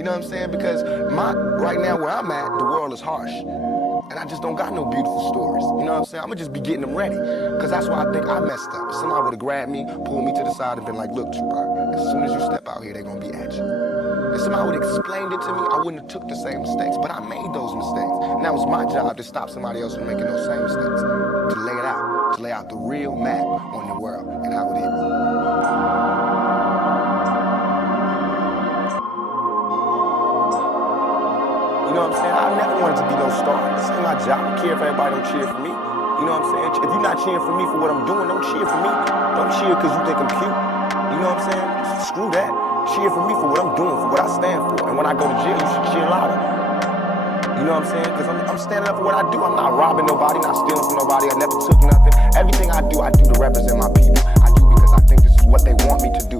You know what I'm saying? Because right now where I'm at, the world is harsh. And I just don't got no beautiful stories. You know what I'm saying? I'm gonna just be getting them ready. Because that's why I think I messed up. If somebody would have grabbed me, pulled me to the side and been like, look, Tupac, as soon as you step out here, they're gonna be at you. If somebody would have explained it to me, I wouldn't have took the same mistakes. But I made those mistakes. And that was my job to stop somebody else from making those same mistakes. To lay it out. To lay out the real map on the world and how it is. You know what I'm saying? I never wanted to be no star. This ain't my job. I don't care if everybody don't cheer for me. You know what I'm saying? If you're not cheering for me for what I'm doing, don't cheer for me. Don't cheer because you think I'm cute. You know what I'm saying? Screw that. Cheer for me for what I'm doing, for what I stand for. And when I go to jail, you should cheer louder. You know what I'm saying? Because I'm standing up for what I do. I'm not robbing nobody, not stealing from nobody. I never took nothing. Everything I do to represent my people. I do because I think this is what they want me to do.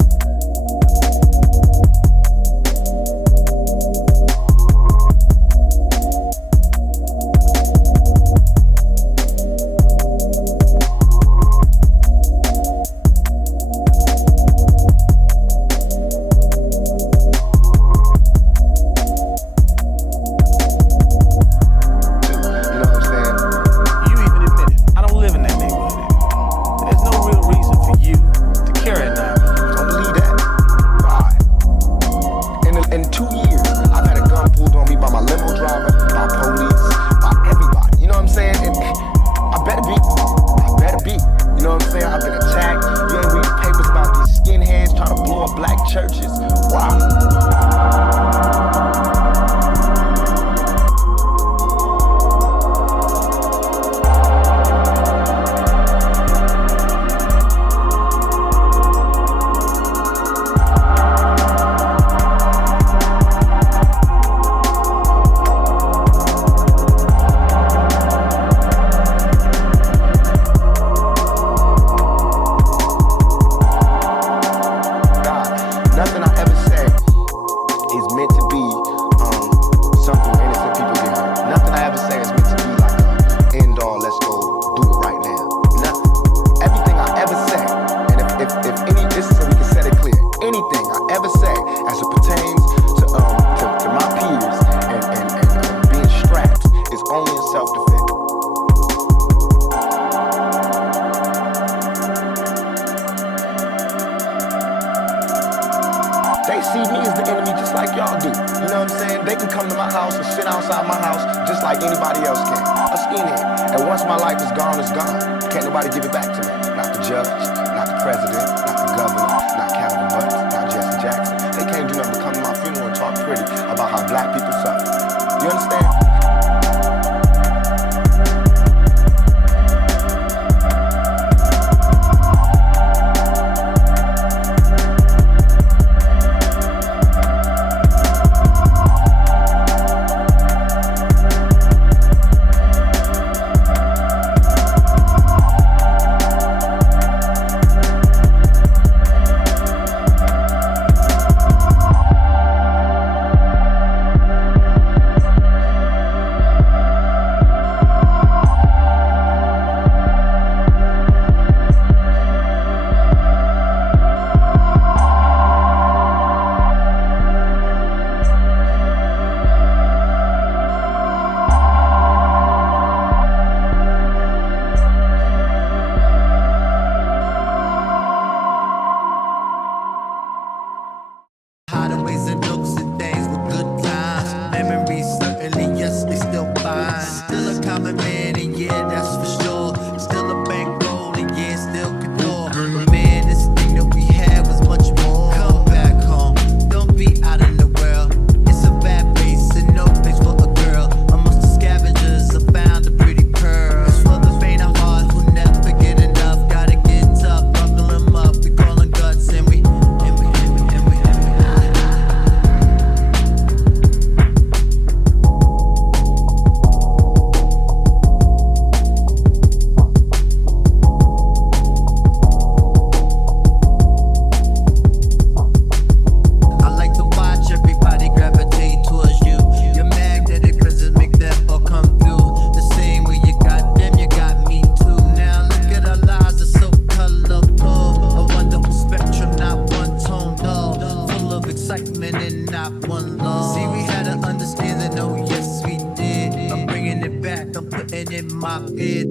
love. See, we had an understanding, oh yes we did. I'm bringing it back, I'm putting in my bid.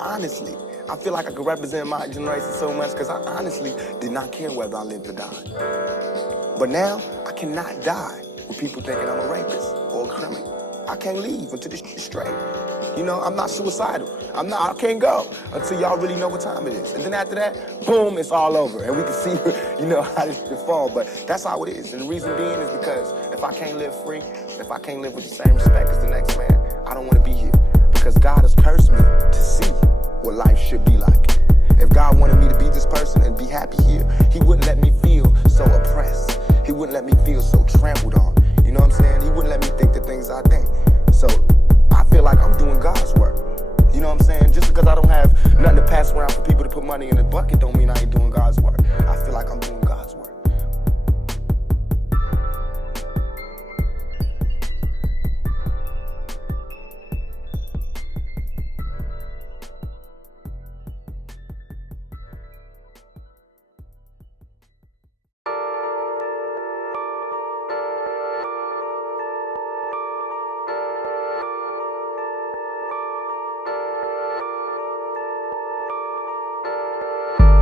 Honestly, I feel like I could represent my generation so much because I honestly did not care whether I lived or died. But now, I cannot die with people thinking I'm a rapist or a criminal. I can't leave until this shit's straight. You know, I'm not suicidal. I can't go until y'all really know what time it is. And then after that, boom, it's all over. And we can see, you know, how this can fall. But that's how it is. And the reason being is because if I can't live free, if I can't live with the same respect as the next man, I don't want to be here. Because God has cursed me to see what life should be like. If God wanted me to be this person and be happy here, he wouldn't let me feel so oppressed. He wouldn't let me feel so trampled on. You know what I'm saying? He wouldn't let me think the things I think. So I feel like I'm doing God's work. You know what I'm saying? Just because I don't have nothing to pass around for people to put money in the bucket don't mean I ain't doing God's work. I feel like I'm doing God's work.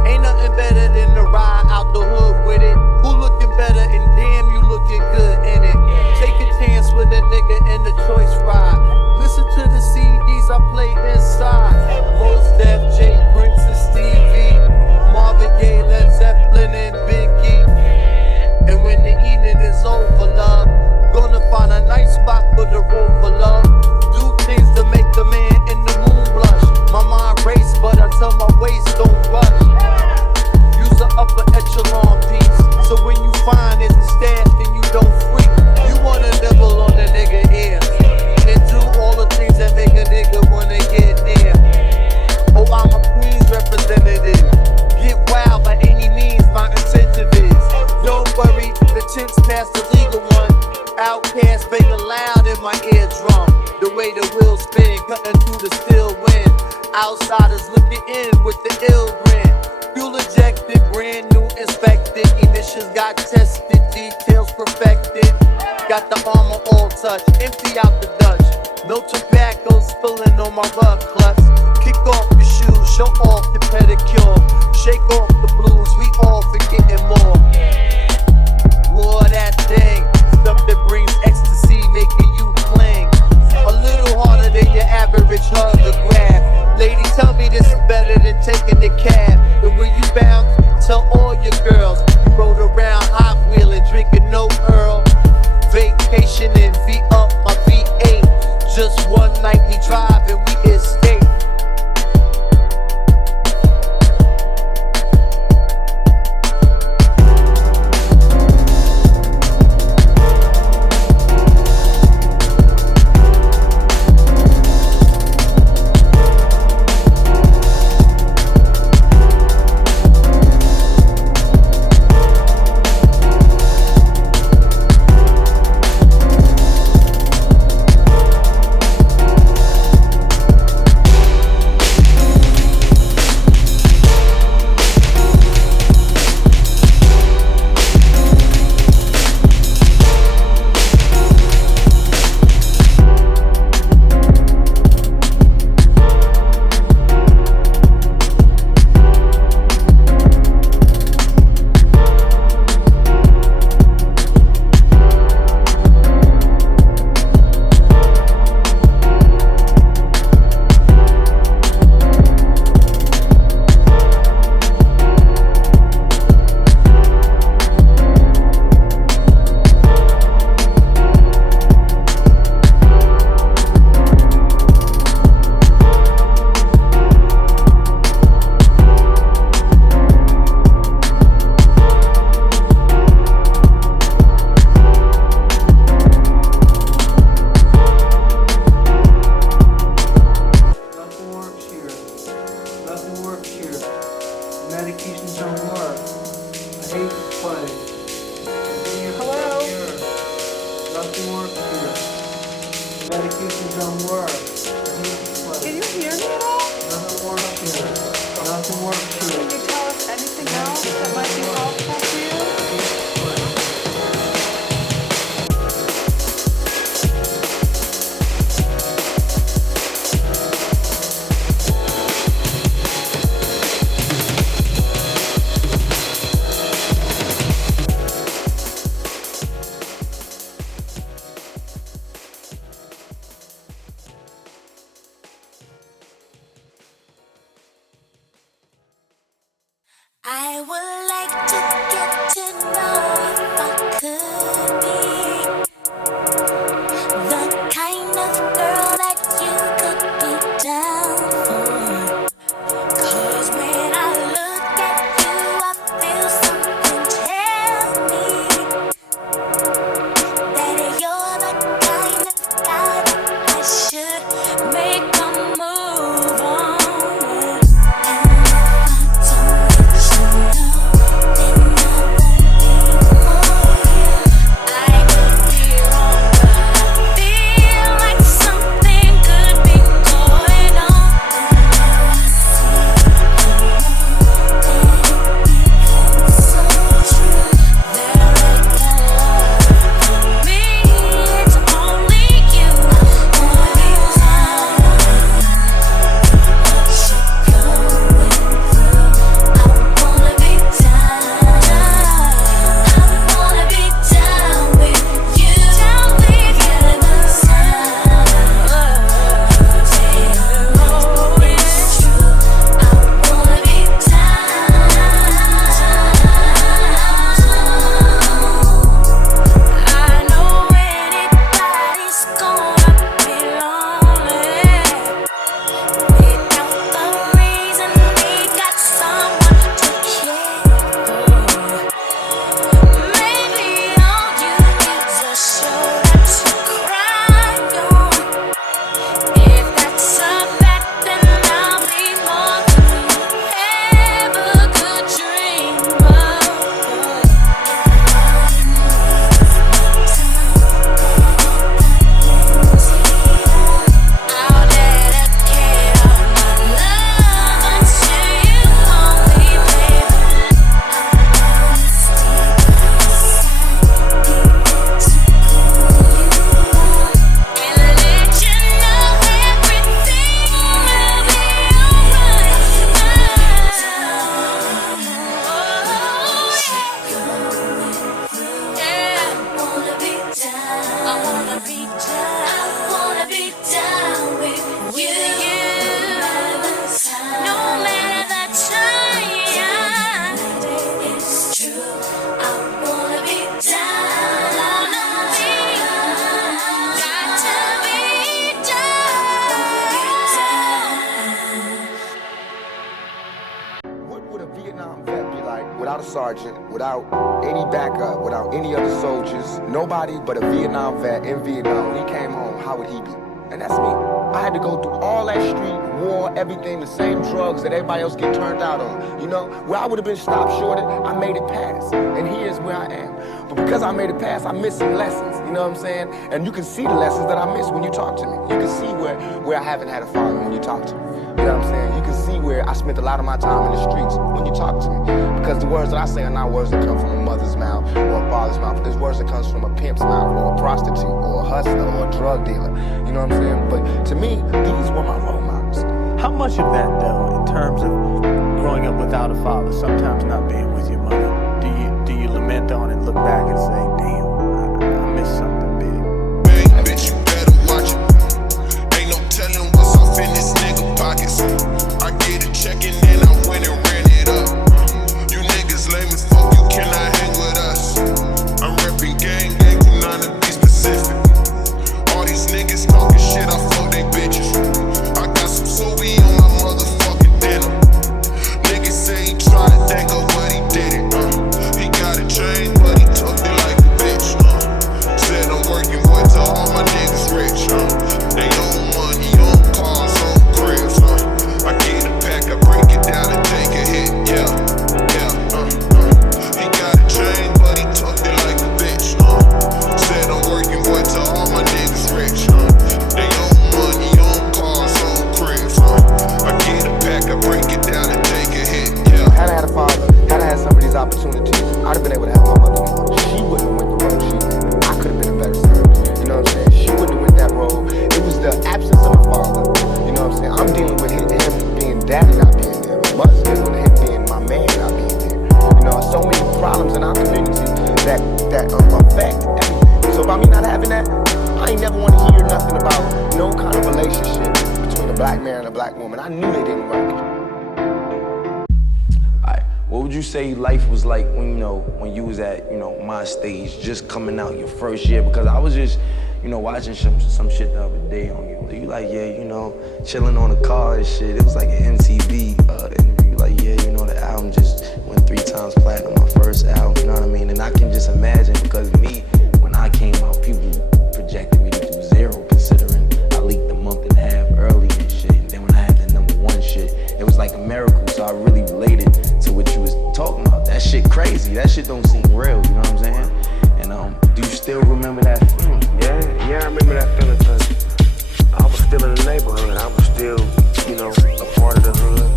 Ain't nothing better than to ride out the hood with it. Who looking better and damn you looking good in it. Take a chance with a nigga in the choice ride. Listen to the CDs I play inside. Mos Def, J Prince and Stevie, Marvin Gaye, Led Zeppelin and Biggie. And when the evening is over, love, gonna find a nice spot for the room for love. Do things to make the man in the moon blush. My mind race, but I tell my waist don't rush. Use the upper echelon piece, so when you find it's a stab, then you don't freak. You wanna nibble on the nigga ear and do all the things that make a nigga wanna get near. Oh, I'm a Queens representative. Get wild by any means, my incentive is. Don't worry, the chick's past the legal one. Outcast banging loud in my eardrum. The way the wheels spin, cutting through the still wind. Outsiders looking in with the ill grin. Fuel ejected, brand new inspected. Emissions got tested, details perfected. Got the armor all touched, empty out the Dutch. No tobacco spilling on my rug clutch. Kick off your shoes, show off the pedicure. Shake off the blues, we all forgetting more. More of that thing, stuff that brings ecstasy, making you cling. A little harder than your average hug or grab. Lady, tell me this is better than taking the cab. And when you bound, tell all your girls. You rode around hot wheeling, drinking no Earl. Vacation and V up my V8. Just one nightly drive and we escape. Medications don't work. I hate to play. Hello? Nothing works here. Medications don't work. I hate to play. Can you hear me at all? Nothing works here. Nothing works Can here. you tell us anything else that might be helpful to you? I would like to get to know if I could be the kind of girl that you could be down for. 'Cause when I look at you, I feel something tell me that you're the kind of guy that I should make a move on. without a sergeant, without any backup, without any other soldiers, nobody but a Vietnam vet in Vietnam. When he came home, how would he be? And that's me. I had to go through all that street, war, everything, the same drugs that everybody else get turned out on. You know, where I would have been stopped short of, I made it past. And here's where I am. But because I made it past, I missed some lessons, you know what I'm saying? And you can see the lessons that I missed when you talk to me. You can see where I haven't had a father when you talk to me. You know what I'm saying? You can see where I spent a lot of my time in the streets when you talk to me. Because the words that I say are not words that come from a mother's mouth or a father's mouth. There's words that comes from a pimp's mouth or a prostitute or a hustler or a drug dealer. You know what I'm saying? But to me, these were my role models. How much of that, though, in terms of growing up without a father, sometimes not being with your mother, do you lament on and look back and say, damn, I missed something big? Bang, bitch, you better watch it. Ain't no telling what's off in this nigga pockets. I get a check and then I went and ran it up. You niggas lame as fuck, you cannot hang with us. I'm repping gang, not to be specific. All these niggas talking shit, I fuck they bitches. I got some soy on my motherfucking dinner. Niggas say he tried, think of what he did it. He got a chain, but he took it like a bitch. Said I'm working, boy, to all my niggas rich. They own money, own cars, own cribs. I problems in our community that affect everything. So by me not having that, I ain't never want to hear nothing about no kind of relationship between a black man and a black woman. I knew they didn't work. Alright, what would you say life was like when when you was at my stage, just coming out your first year? Because I was just watching some shit the other day on you. You like, yeah, chilling on the car and shit. It was like an MTV interview. Like, yeah, the album just went 3 times platinum, my first album, you know what I mean? And I can just imagine, because me, when I came out, people projected me to do 0, considering I leaked a month and a half early and shit. And then when I had the #1 shit, it was like a miracle. So I really related to what you was talking about. That shit crazy. That shit don't seem real, you know what I'm saying? And do you still remember that feeling? Yeah, I remember that feeling, because I was still in the neighborhood. I was still, a part of the hood.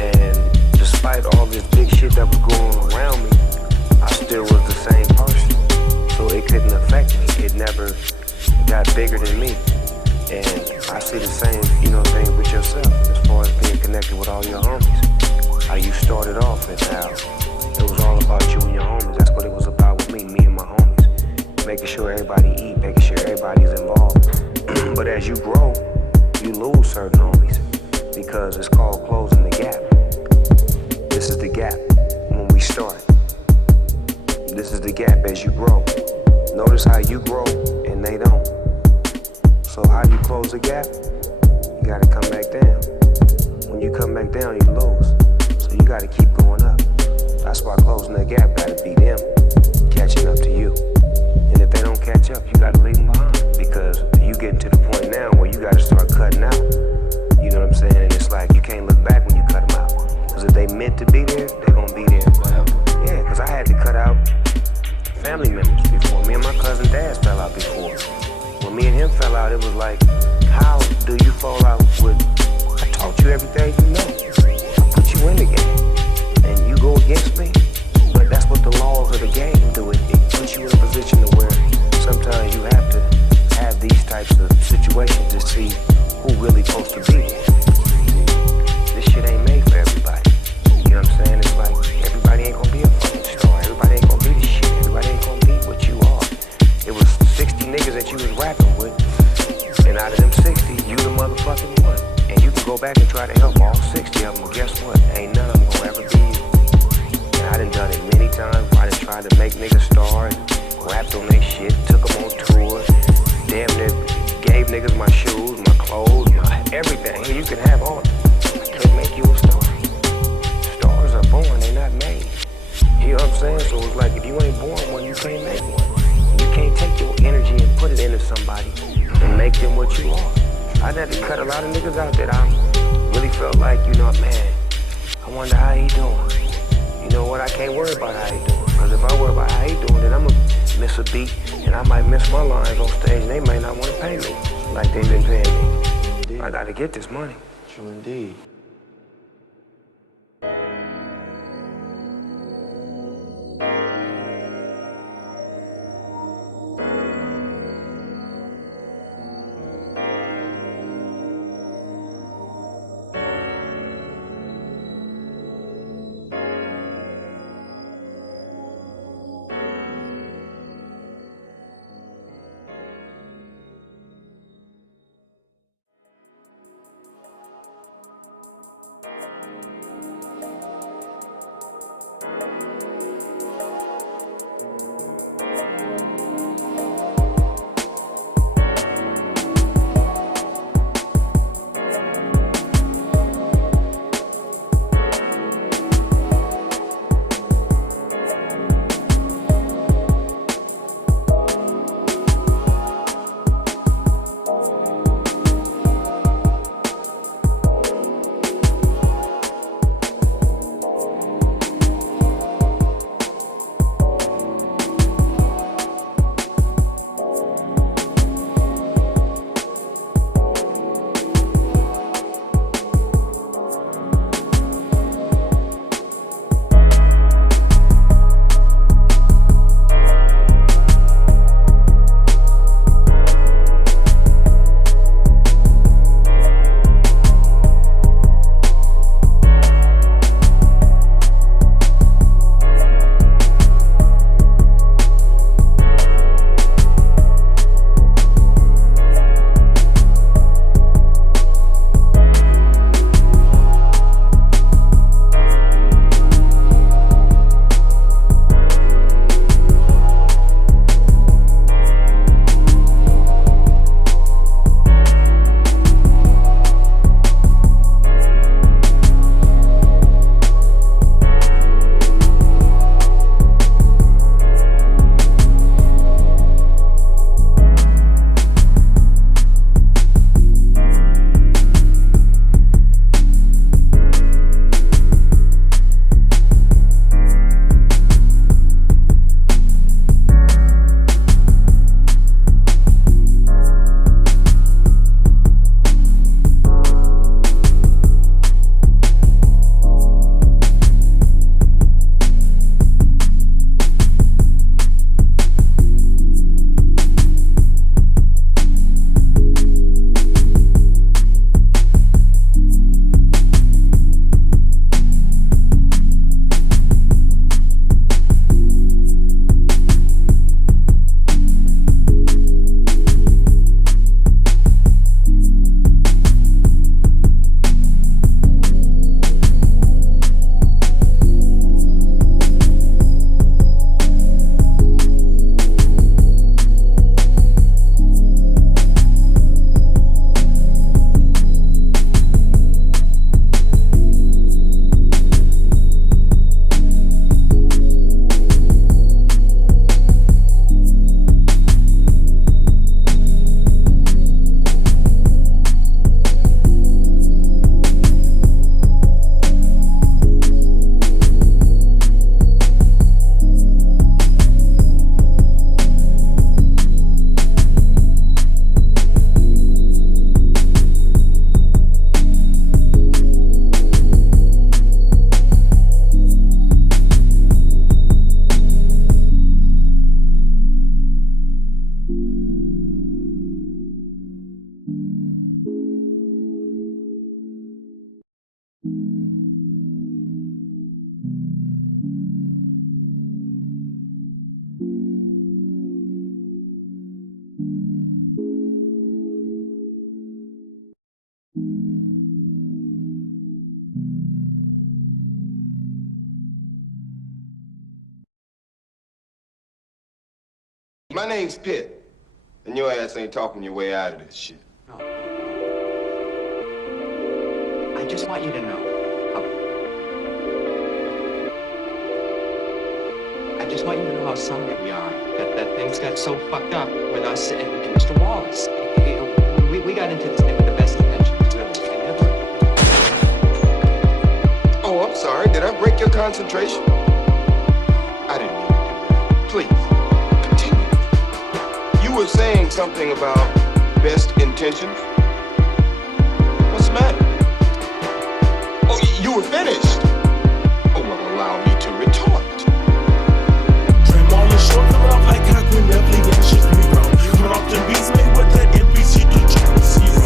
And despite all this big shit that was going on around me, I still was the same person. So it couldn't affect me. It never got bigger than me. And I see the same, thing with yourself, as far as being connected with all your homies. How you started off and how it was all about you and your homies. That's what it was about with me and my homies. Making sure everybody eat, making sure everybody's involved. But as you grow, you lose certain homies, because it's called closing the gap. This is the gap when we start. This is the gap as you grow. Notice how you grow and they don't. So how do you close the gap? You gotta come back down. When you come back down, you lose. So you gotta keep going up. That's why closing the gap gotta be them catching up to you. And if they don't catch up, you gotta leave them behind, because you getting to the point now where you gotta start cutting out. You know what I'm saying? And it's like you can't look back when you cut them out. Because if they meant to be there, they gonna be there forever. Yeah, because I had to cut out family members before. Me and my cousin Daz fell out before. When me and him fell out, it was like, how do you fall out with, I taught you everything you know. I put you in the game. And you go against me? But that's what the laws of the game do. It puts you in a position to where sometimes you have to have these types of situations to see who really supposed to be there. This shit ain't made for everybody. You know what I'm saying? It's like, everybody ain't gonna be a fucking star. Everybody ain't gonna be the shit. Everybody ain't gonna be what you are. It was 60 niggas that you was rapping with, and out of them 60, you the motherfucking one. And you can go back and try to help all 60 of them, but guess what? Ain't none of them gonna ever be you. And I done done it many times. I done tried to make niggas stars, rapped on their shit, took them on tour, damn near gave niggas my shoes, my clothes, my everything. Here, you can have all. I can't make you a star. Stars are born, they not made. You know what I'm saying? So it's like, if you ain't born one, you can't make one. You can't take your energy and put it into somebody and make them what you are. I had to cut a lot of niggas out that I really felt like, man, I wonder how he doing. You know what? I can't worry about how he doing. Because if I worry about how he doing, then I'm going to miss a beat, and I might miss my lines on stage, and they might not want to pay me like they've been paying me. Indeed. I got to get this money. True indeed. My name's Pitt, and your ass ain't talking your way out of this shit. No. I just want you to know. I just want you to know how sorry we are that things got so fucked up with us and Mr. Wallace. We got into this thing with the best intentions, really. Oh, I'm sorry. Did I break your concentration? I didn't mean to do that. Please, continue. You were saying something about best intentions? What's the matter? Oh, you were finished. Oh, well, allow me to retort. Trim all the short, coming off like Cochran, Neville, and shit zero. Coming off the beats made with that NBC to triple zero.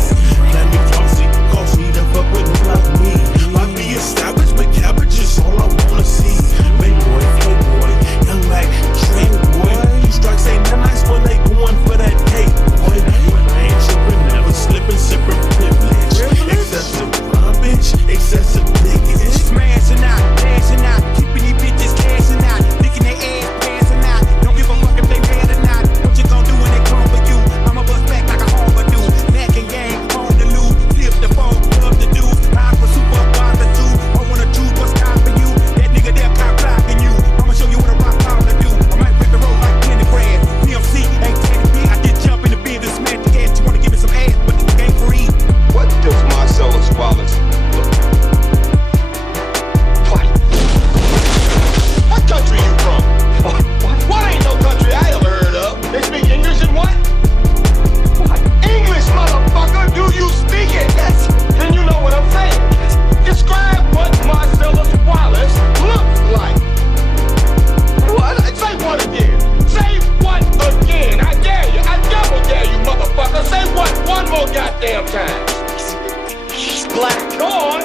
Let me flossy, cause me to fuck with me like me. Like me established, but cabbage is all I wanna see. Playboy, playboy, young black, train boy. You strikes ain't that nice when they going for that cake, boy. But I ain't tripping, never slipping, sipping privilege. Excessive rhyme, bitch, excessive niggas. Smashing out, dashing out, keeping these bitches cashing out, licking their ass, passing out. Don't give a fuck if they mad or not. What you gon' do when they come for you? I'ma bust back like a overdue. Mac and gang, on the loose, flip the phone, love the dudes. Aqua super bother too. I wanna choose what's stopping you. That nigga there cop blocking you. I'ma show you what a rock powder do. I might rip the road like Penny Grass. Pimp C ain't Teddy B. I just jump in the bin and smash the gas. You wanna give me some ass, but this ain't free. What does Marcellus Wallace look like? What country you from? What ain't no country I ever heard of? They speak English and what? What? English, motherfucker! Do you speak it? Yes. Then you know what I'm saying. Describe what Marcellus Wallace looks like. What? Say what again? Say what again? I dare you. I double dare you, motherfucker. Say what one more goddamn time. He's black. Go on.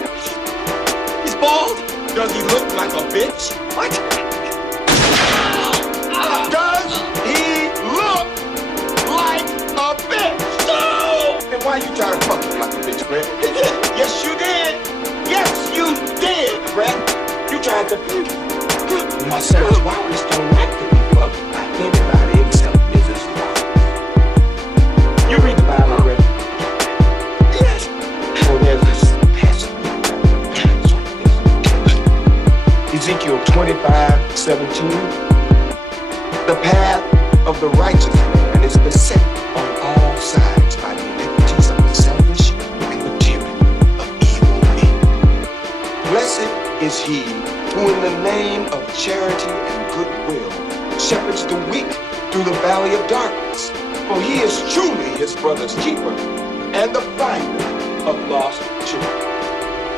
He's bald. Does he look like a bitch? What? Does he look like a bitch? No! Then why you trying to fuck him like a bitch, Brett? Yes, you did. Yes, you did, Brett. You tried to... Marcellus Wallace don't like to be fucked by anybody except Mrs. Wallace. You read the Bible, Brett? Yes. Oh, there's this passage. Ezekiel 25:17. The path of the righteous man is beset on all sides by the iniquities of the selfish and the tyranny of evil men. Blessed is he who in the name of charity and goodwill shepherds the weak through the valley of darkness, for he is truly his brother's keeper and the finder of lost children.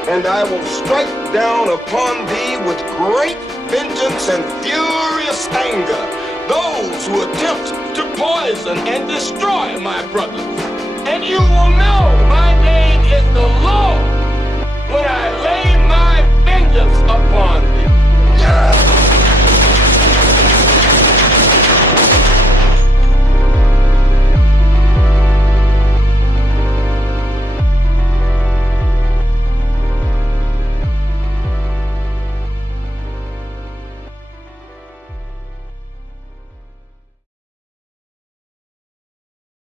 And I will strike down upon thee with great vengeance and furious anger those who attempt to poison and destroy my brothers. And you will know my name is the Lord when I lay